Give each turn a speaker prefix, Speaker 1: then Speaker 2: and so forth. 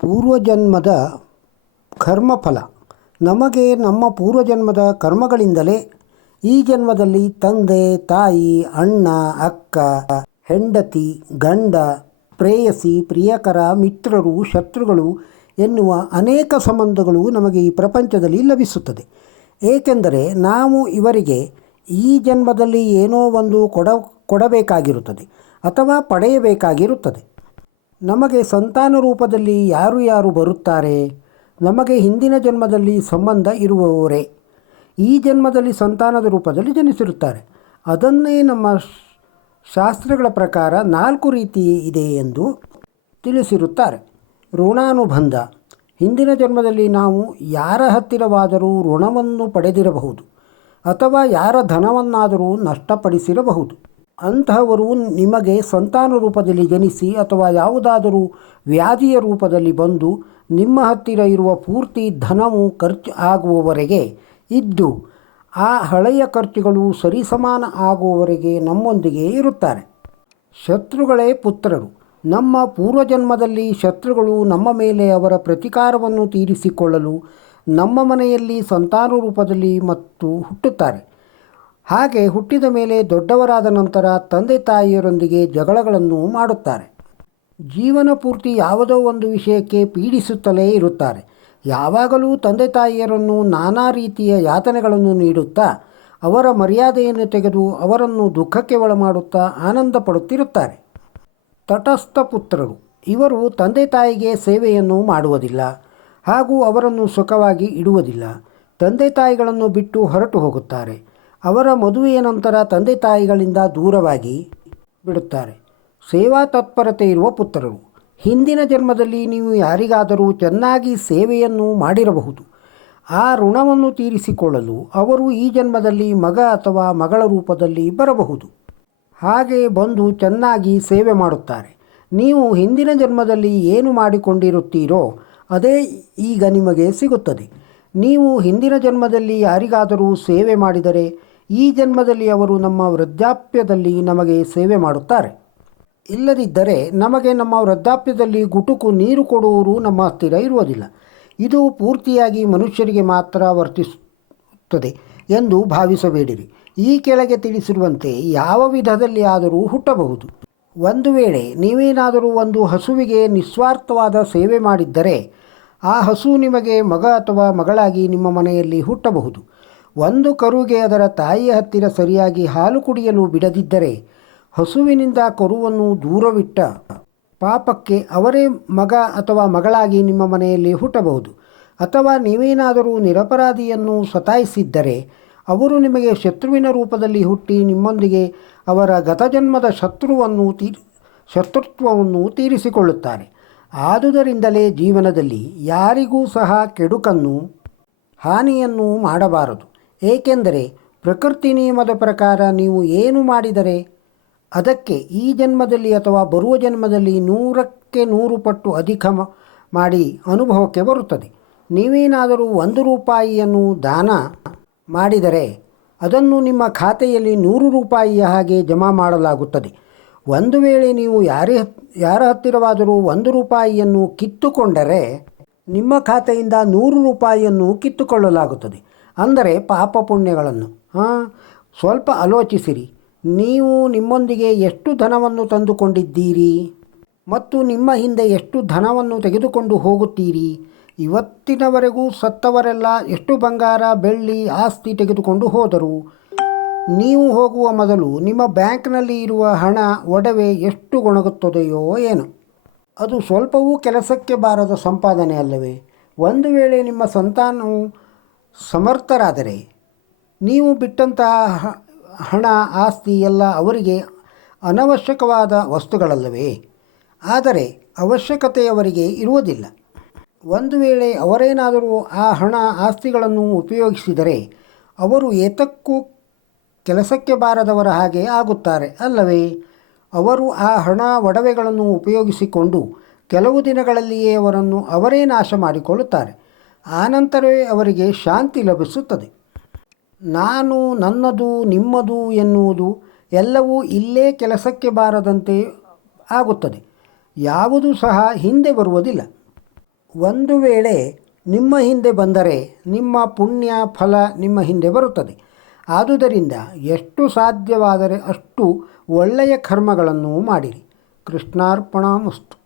Speaker 1: ಪೂರ್ವಜನ್ಮದ ಕರ್ಮಫಲ. ನಮಗೆ ನಮ್ಮ ಪೂರ್ವಜನ್ಮದ ಕರ್ಮಗಳಿಂದಲೇ ಈ ಜನ್ಮದಲ್ಲಿ ತಂದೆ, ತಾಯಿ, ಅಣ್ಣ, ಅಕ್ಕ, ಹೆಂಡತಿ, ಗಂಡ, ಪ್ರೇಯಸಿ, ಪ್ರಿಯಕರ, ಮಿತ್ರರು, ಶತ್ರುಗಳು ಎನ್ನುವ ಅನೇಕ ಸಂಬಂಧಗಳು ನಮಗೆ ಈ ಪ್ರಪಂಚದಲ್ಲಿ ಲಭಿಸುತ್ತದೆ. ಏಕೆಂದರೆ ನಾವು ಇವರಿಗೆ ಈ ಜನ್ಮದಲ್ಲಿ ಏನೋ ಒಂದು ಕೊಡ, ಕೊಡಬೇಕಾಗಿರುತ್ತದೆ ಅಥವಾ ಪಡೆಯಬೇಕಾಗಿರುತ್ತದೆ. ನಮಗೆ ಸಂತಾನ ರೂಪದಲ್ಲಿ ಯಾರು ಯಾರು ಬರುತ್ತಾರೆ? ನಮಗೆ ಹಿಂದಿನ ಜನ್ಮದಲ್ಲಿ ಸಂಬಂಧ ಇರುವವರೇ? ಈ ಜನ್ಮದಲ್ಲಿ ಸಂತಾನದ ರೂಪದಲ್ಲಿ ಜನಿಸಿರುತ್ತಾರೆ. ಅದನ್ನೇ ನಮ್ಮ ಶಾಸ್ತ್ರಗಳ ಪ್ರಕಾರ ನಾಲ್ಕು ರೀತಿ ಇದೆ ಎಂದು ತಿಳಿಸಿರುತ್ತಾರೆ. ಋಣಾನುಬಂಧ. ಹಿಂದಿನ ಜನ್ಮದಲ್ಲಿ ನಾವು ಯಾರ ಹತ್ತಿರವಾದರೂ ಋಣವನ್ನು ಪಡೆದಿರಬಹುದು ಅಥವಾ ಯಾರ ಧನವನ್ನಾದರೂ ನಷ್ಟಪಡಿಸಿರಬಹುದು. ಅಂತಹವರು ನಿಮಗೆ ಸಂತಾನ ರೂಪದಲ್ಲಿ ಜನಿಸಿ ಅಥವಾ ಯಾವುದಾದರೂ ವ್ಯಾಧಿಯ ರೂಪದಲ್ಲಿ ಬಂದು ನಿಮ್ಮ ಹತ್ತಿರ ಇರುವ ಪೂರ್ತಿ ಧನವು ಖರ್ಚು ಆಗುವವರೆಗೆ ಇದ್ದು, ಆ ಹಳೆಯ ಖರ್ಚುಗಳು ಸರಿಸಮಾನ ಆಗುವವರೆಗೆ ನಮ್ಮೊಂದಿಗೆ ಇರುತ್ತಾರೆ. ಶತ್ರುಗಳೇ ಪುತ್ರರು. ನಮ್ಮ ಪೂರ್ವಜನ್ಮದಲ್ಲಿ ಶತ್ರುಗಳು ನಮ್ಮ ಮೇಲೆ ಅವರ ಪ್ರತಿಕಾರವನ್ನು ತೀರಿಸಿಕೊಳ್ಳಲು ನಮ್ಮ ಮನೆಯಲ್ಲಿ ಸಂತಾನ ರೂಪದಲ್ಲಿ ಮತ್ತು ಹುಟ್ಟುತ್ತಾರೆ. ಹಾಗೆ ಹುಟ್ಟಿದ ಮೇಲೆ ದೊಡ್ಡವರಾದ ನಂತರ ತಂದೆ ತಾಯಿಯರೊಂದಿಗೆ ಜಗಳಗಳನ್ನು ಮಾಡುತ್ತಾರೆ. ಜೀವನ ಪೂರ್ತಿ ಯಾವುದೋ ಒಂದು ವಿಷಯಕ್ಕೆ ಪೀಡಿಸುತ್ತಲೇ ಇರುತ್ತಾರೆ. ಯಾವಾಗಲೂ ತಂದೆ ತಾಯಿಯರನ್ನು ನಾನಾ ರೀತಿಯ ಯಾತನೆಗಳನ್ನು ನೀಡುತ್ತಾ, ಅವರ ಮರ್ಯಾದೆಯನ್ನು ತೆಗೆದು ಅವರನ್ನು ದುಃಖಕ್ಕೆ ಒಳಮಾಡುತ್ತಾ ಆನಂದ ಪಡುತ್ತಿರುತ್ತಾರೆ. ತಟಸ್ಥ ಪುತ್ರರು, ಇವರು ತಂದೆ ತಾಯಿಗೆ ಸೇವೆಯನ್ನು ಮಾಡುವುದಿಲ್ಲ ಹಾಗೂ ಅವರನ್ನು ಸುಖವಾಗಿ ಇಡುವುದಿಲ್ಲ. ತಂದೆ ತಾಯಿಗಳನ್ನು ಬಿಟ್ಟು ಹೊರಟು ಹೋಗುತ್ತಾರೆ. ಅವರ ಮದುವೆಯ ನಂತರ ತಂದೆ ತಾಯಿಗಳಿಂದ ದೂರವಾಗಿ ಬಿಡುತ್ತಾರೆ. ಸೇವಾ ತತ್ಪರತೆ ಇರುವ ಪುತ್ರರು, ಹಿಂದಿನ ಜನ್ಮದಲ್ಲಿ ನೀವು ಯಾರಿಗಾದರೂ ಚೆನ್ನಾಗಿ ಸೇವೆಯನ್ನು ಮಾಡಿರಬಹುದು. ಆ ಋಣವನ್ನು ತೀರಿಸಿಕೊಳ್ಳಲು ಅವರು ಈ ಜನ್ಮದಲ್ಲಿ ಮಗ ಅಥವಾ ಮಗಳ ರೂಪದಲ್ಲಿ ಬರಬಹುದು. ಹಾಗೆ ಬಂದು ಚೆನ್ನಾಗಿ ಸೇವೆ ಮಾಡುತ್ತಾರೆ. ನೀವು ಹಿಂದಿನ ಜನ್ಮದಲ್ಲಿ ಏನು ಮಾಡಿಕೊಂಡಿರುತ್ತೀರೋ, ಅದೇ ಈಗ ನಿಮಗೆ ಸಿಗುತ್ತದೆ. ನೀವು ಹಿಂದಿನ ಜನ್ಮದಲ್ಲಿ ಯಾರಿಗಾದರೂ ಸೇವೆ ಮಾಡಿದರೆ ಈ ಜನ್ಮದಲ್ಲಿ ಅವರು ನಮ್ಮ ವೃದ್ಧಾಪ್ಯದಲ್ಲಿ ನಮಗೆ ಸೇವೆ ಮಾಡುತ್ತಾರೆ. ಇಲ್ಲದಿದ್ದರೆ ನಮಗೆ ನಮ್ಮ ವೃದ್ಧಾಪ್ಯದಲ್ಲಿ ಗುಟುಕು ನೀರು ಕೊಡುವರು ನಮ್ಮ ಹತ್ತಿರ ಇರುವುದಿಲ್ಲ. ಇದು ಪೂರ್ತಿಯಾಗಿ ಮನುಷ್ಯರಿಗೆ ಮಾತ್ರ ವರ್ತಿಸುತ್ತದೆ ಎಂದು ಭಾವಿಸಬೇಡಿರಿ. ಈ ಕೆಳಗೆ ತಿಳಿಸಿರುವಂತೆ ಯಾವ ವಿಧದಲ್ಲಿ ಆದರೂ ಹುಟ್ಟಬಹುದು. ಒಂದು ವೇಳೆ ನೀವೇನಾದರೂ ಒಂದು ಹಸುವಿಗೆ ನಿಸ್ವಾರ್ಥವಾದ ಸೇವೆ ಮಾಡಿದ್ದರೆ, ಆ ಹಸು ನಿಮಗೆ ಮಗ ಅಥವಾ ಮಗಳಾಗಿ ನಿಮ್ಮ ಮನೆಯಲ್ಲಿ ಹುಟ್ಟಬಹುದು. ಒಂದು ಕರುಗೆ ಅದರ ತಾಯಿಯ ಹತ್ತಿರ ಸರಿಯಾಗಿ ಹಾಲು ಕುಡಿಯಲು ಬಿಡದಿದ್ದರೆ ಹಸುವಿನಿಂದ ಕರುವನ್ನು ದೂರವಿಟ್ಟ ಪಾಪಕ್ಕೆ ಅವರೇ ಮಗ ಅಥವಾ ಮಗಳಾಗಿ ನಿಮ್ಮ ಮನೆಯಲ್ಲಿ ಹುಟ್ಟಬಹುದು. ಅಥವಾ ನೀವೇನಾದರೂ ನಿರಪರಾಧಿಯನ್ನು ಸತಾಯಿಸಿದ್ದರೆ ಅವರು ನಿಮಗೆ ಶತ್ರುವಿನ ರೂಪದಲ್ಲಿ ಹುಟ್ಟಿ ನಿಮ್ಮೊಂದಿಗೆ ಅವರ ಗತಜನ್ಮದ ಶತ್ರುವನ್ನು ತೀ, ಶತ್ರುತ್ವವನ್ನು ತೀರಿಸಿಕೊಳ್ಳುತ್ತಾರೆ. ಆದುದರಿಂದಲೇ ಜೀವನದಲ್ಲಿ ಯಾರಿಗೂ ಸಹ ಕೆಡುಕನ್ನು, ಹಾನಿಯನ್ನು ಮಾಡಬಾರದು. ಏಕೆಂದರೆ ಪ್ರಕೃತಿ ನಿಯಮದ ಪ್ರಕಾರ ನೀವು ಏನು ಮಾಡಿದರೆ ಅದಕ್ಕೆ ಈ ಜನ್ಮದಲ್ಲಿ ಅಥವಾ ಬರುವ ಜನ್ಮದಲ್ಲಿ ನೂರಕ್ಕೆ ನೂರು ಪಟ್ಟು ಅಧಿಕ ಮಾಡಿ ಅನುಭವಕ್ಕೆ ಬರುತ್ತದೆ. ನೀವೇನಾದರೂ ಒಂದು ರೂಪಾಯಿಯನ್ನು ದಾನ ಮಾಡಿದರೆ ಅದನ್ನು ನಿಮ್ಮ ಖಾತೆಯಲ್ಲಿ ನೂರು ರೂಪಾಯಿಯ ಹಾಗೆ ಜಮಾ ಮಾಡಲಾಗುತ್ತದೆ. ಒಂದು ವೇಳೆ ನೀವು ಯಾರೇ ಯಾರ ಹತ್ತಿರವಾದರೂ ಒಂದು ರೂಪಾಯಿಯನ್ನು ಕಿತ್ತುಕೊಂಡರೆ ನಿಮ್ಮ ಖಾತೆಯಿಂದ ನೂರು ರೂಪಾಯಿಯನ್ನು ಕಿತ್ತುಕೊಳ್ಳಲಾಗುತ್ತದೆ. ಅಂದರೆ ಪಾಪ ಪುಣ್ಯಗಳನ್ನು ಹಾಂ, ಸ್ವಲ್ಪ ಆಲೋಚಿಸಿರಿ. ನೀವು ನಿಮ್ಮೊಂದಿಗೆ ಎಷ್ಟು ಧನವನ್ನು ತಂದುಕೊಂಡಿದ್ದೀರಿ? ಮತ್ತು ನಿಮ್ಮ ಹಿಂದೆ ಎಷ್ಟು ಧನವನ್ನು ತೆಗೆದುಕೊಂಡು ಹೋಗುತ್ತೀರಿ? ಇವತ್ತಿನವರೆಗೂ ಸತ್ತವರೆಲ್ಲ ಎಷ್ಟು ಬಂಗಾರ, ಬೆಳ್ಳಿ, ಆಸ್ತಿ ತೆಗೆದುಕೊಂಡು ಹೋದರು? ನೀವು ಹೋಗುವ ಮೊದಲು ನಿಮ್ಮ ಬ್ಯಾಂಕ್ನಲ್ಲಿ ಇರುವ ಹಣ, ಒಡವೆ ಎಷ್ಟು ಗೊಣಗುತ್ತದೆಯೋ ಏನು? ಅದು ಸ್ವಲ್ಪವೂ ಕೆಲಸಕ್ಕೆ ಬಾರದ ಸಂಪಾದನೆ ಅಲ್ಲವೇ? ಒಂದು ವೇಳೆ ನಿಮ್ಮ ಸಂತಾನವು ಸಮರ್ಥರಾದರೆ ನೀವು ಬಿಟ್ಟಂತಹ ಹಣ, ಆಸ್ತಿ ಎಲ್ಲ ಅವರಿಗೆ ಅನವಶ್ಯಕವಾದ ವಸ್ತುಗಳಲ್ಲವೇ? ಆದರೆ ಅವಶ್ಯಕತೆ ಅವರಿಗೆ ಇರುವುದಿಲ್ಲ. ಒಂದು ವೇಳೆ ಅವರೇನಾದರೂ ಆ ಹಣ, ಆಸ್ತಿಗಳನ್ನು ಉಪಯೋಗಿಸಿದರೆ ಅವರು ಏತಕ್ಕೂ ಕೆಲಸಕ್ಕೆ ಬಾರದವರ ಹಾಗೆ ಆಗುತ್ತಾರೆ, ಅಲ್ಲವೇ? ಅವರು ಆ ಹಣ, ಒಡವೆಗಳನ್ನು ಉಪಯೋಗಿಸಿಕೊಂಡು ಕೆಲವು ದಿನಗಳಲ್ಲಿಯೇ ಅವರನ್ನು ಅವರೇ ನಾಶ ಮಾಡಿಕೊಳ್ಳುತ್ತಾರೆ ಆನಂತರವೇ ಅವರಿಗೆ ಶಾಂತಿ ಲಭಿಸುತ್ತದೆ. ನಾನು ನನ್ನದು, ನಿಮ್ಮದು ಎನ್ನುವುದು ಎಲ್ಲವೂ ಇಲ್ಲೇ ಕೆಲಸಕ್ಕೆ ಬಾರದಂತೆ ಆಗುತ್ತದೆ. ಯಾವುದು ಸಹ ಹಿಂದೆ ಬರುವುದಿಲ್ಲ. ಒಂದು ವೇಳೆ ನಿಮ್ಮ ಹಿಂದೆ ಬಂದರೆ ನಿಮ್ಮ ಪುಣ್ಯ ಫಲ ನಿಮ್ಮ ಹಿಂದೆ ಬರುತ್ತದೆ. ಆದುದರಿಂದ ಎಷ್ಟು ಸಾಧ್ಯವಾದರೆ ಅಷ್ಟು ಒಳ್ಳೆಯ ಕರ್ಮಗಳನ್ನು ಮಾಡಿರಿ. ಕೃಷ್ಣಾರ್ಪಣಮಸ್ತು.